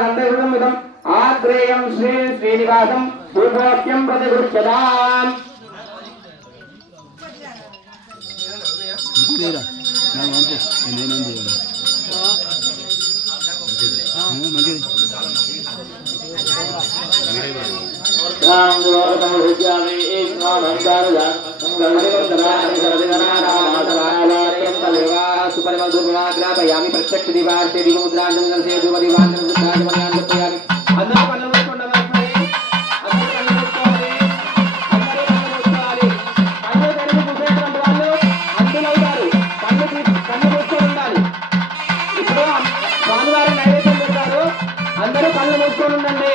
गंधर्वमिदम् आग्रेयं श्री श्रीनिवासं पूर्वोक्यं प्रतिगृह्यताम् सुपरिमधुर्गुणाग्रापयामि प्रत्यक्ष दिवार्ते दिवमुद्रांजन से दुवदिवांजन सुद्धाजमन्यान प्रयामि अंदर कल्लु मुट्टुंडवल्ले अंदर कल्लु मुट्टाలి अंदर कल्लु मुट्టాలి కళ్ళు తెరిచి చూసేటువంటి వాళ్ళు అంతులవుతారు కళ్ళు మూసుకొని ఉండాలి ఇప్పుడు స్వామివారి నైవేద్యం పెడతారు అందరూ కళ్ళు మూసుకొని ఉండండి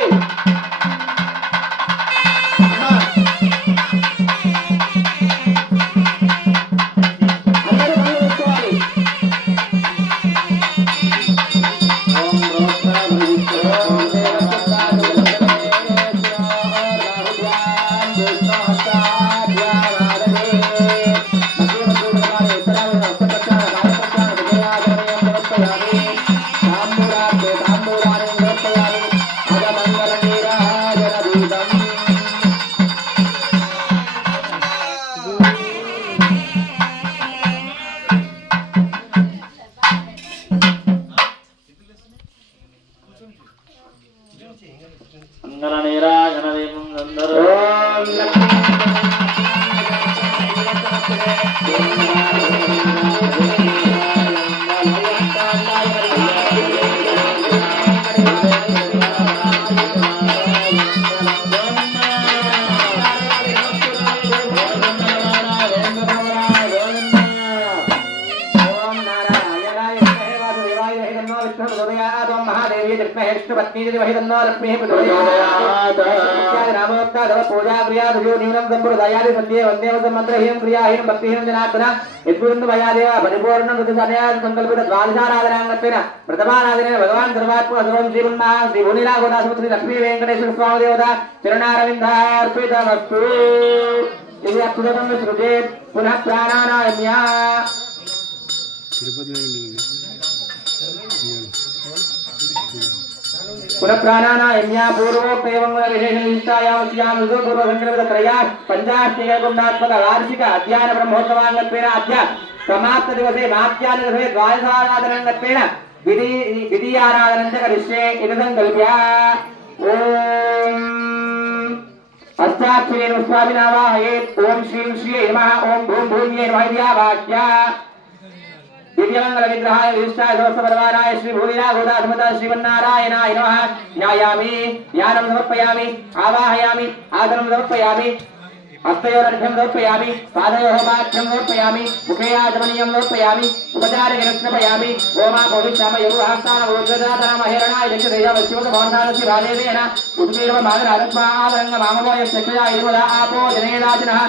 भगवान सर्वात्म श्री लक्ष्मी वेंकटेश्वर स्वामी देवता चरणारविंदार्पितमस्तु पुनः प्राणानाय पुनः प्राणानायम्या पूर्वोक्त एवं विशेषनिष्ठायां स्याम पूर्व संकल्पित त्रया पंचाष्टयगुणात्मक वार्षिक अध्ययन ब्रह्मोत्सवांगत्वेन अद्य समाप्त दिवसे नाट्यानि दिवसे द्वादशाराधनांगत्वेन विधियाराधनं च करिष्ये इति संकल्प्य ओम अष्टाक्षरेण स्वामिना वाहयेत् ओम श्रीं श्रिये नमः ओम भूं भून्ये नमः इति वाक्य दिव्यमंगल विग्रहाय विशिष्टाय सर्वसर्वपरवाराय श्री भूमिना गोदाधमता श्रीमन्नारायणाय नमः न्यायामि ज्ञानं समर्पयामि आवाहयामि आदनं समर्पयामि हस्तयोरर्घ्यं समर्पयामि पादयोः पाद्यं समर्पयामि मुखे आचमनीयं समर्पयामि उपचारेण स्नापयामि ओमा भविष्यामयोर्हास्तानवोर्जदातनमहेरणाय दक्षदेयवश्यवतभवनदानस्य भादेवेन उद्गीर्वमादनारत्मादरङ्गमामवोय चक्षुजा इरुवदा आपो जनेदाचिनः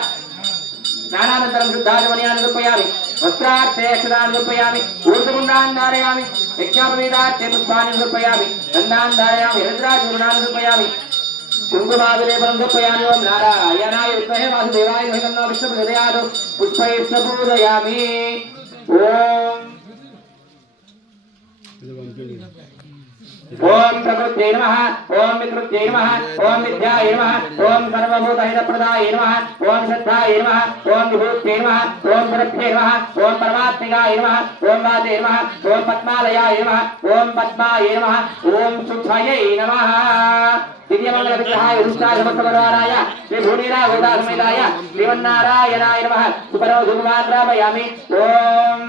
स्नानानन्तरं शुद्धाचमनीयान् समर्पयामि वस्त्रार्थे अक्षतान् समर्पयामि ऊर्ध्वपुण्डान् धारयामि यज्ञोपवीतार्थे पुष्पाणि समर्पयामि गन्धान् धारयामि हरिद्राचूर्णान् समर्पयामि कुङ्कुमाभिलेपनं समर्पयामि ओं नारायणाय विद्महे वासुदेवाय धीमहि तन्नो विष्णुः प्रचोदयात् पुष्पैश्च पूजयामि ओम प्रकृत्यै नमः ओम विकृत्यै नमः ओम विद्यायै नमः ओम सर्वभूतहितप्रदाय नमः ओम श्रद्धाय नमः ओम विभूत्यै नमः ओम गुरुभ्ये नमः ओम परमात्मिकाय नमः ओम वादे नमः ओम पद्मालयाय नमः ओम पद्मायै नमः ओम सुक्षायै नमः दिव्यमंगल विग्रहाय विशिष्टाय समस्तपरवाराय श्री भूमिना गोदासमेताय श्रीमन्नारायणाय नमः सुपरो धूममाग्रापयामि ओम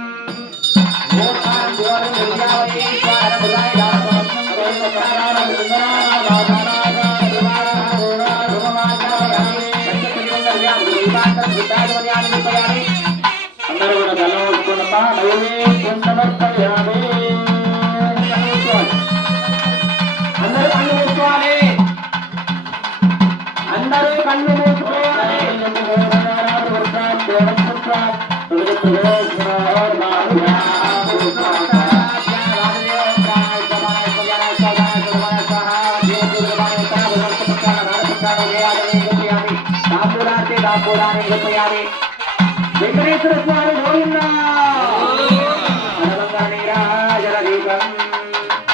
వెంకటేశ్వర స్వామి గోవిందా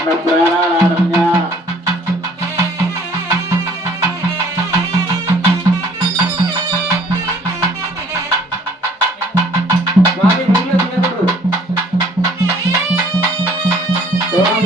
నత్రాణారణ్య స్వామి నీళ్ళు తినకూడదు. ఓం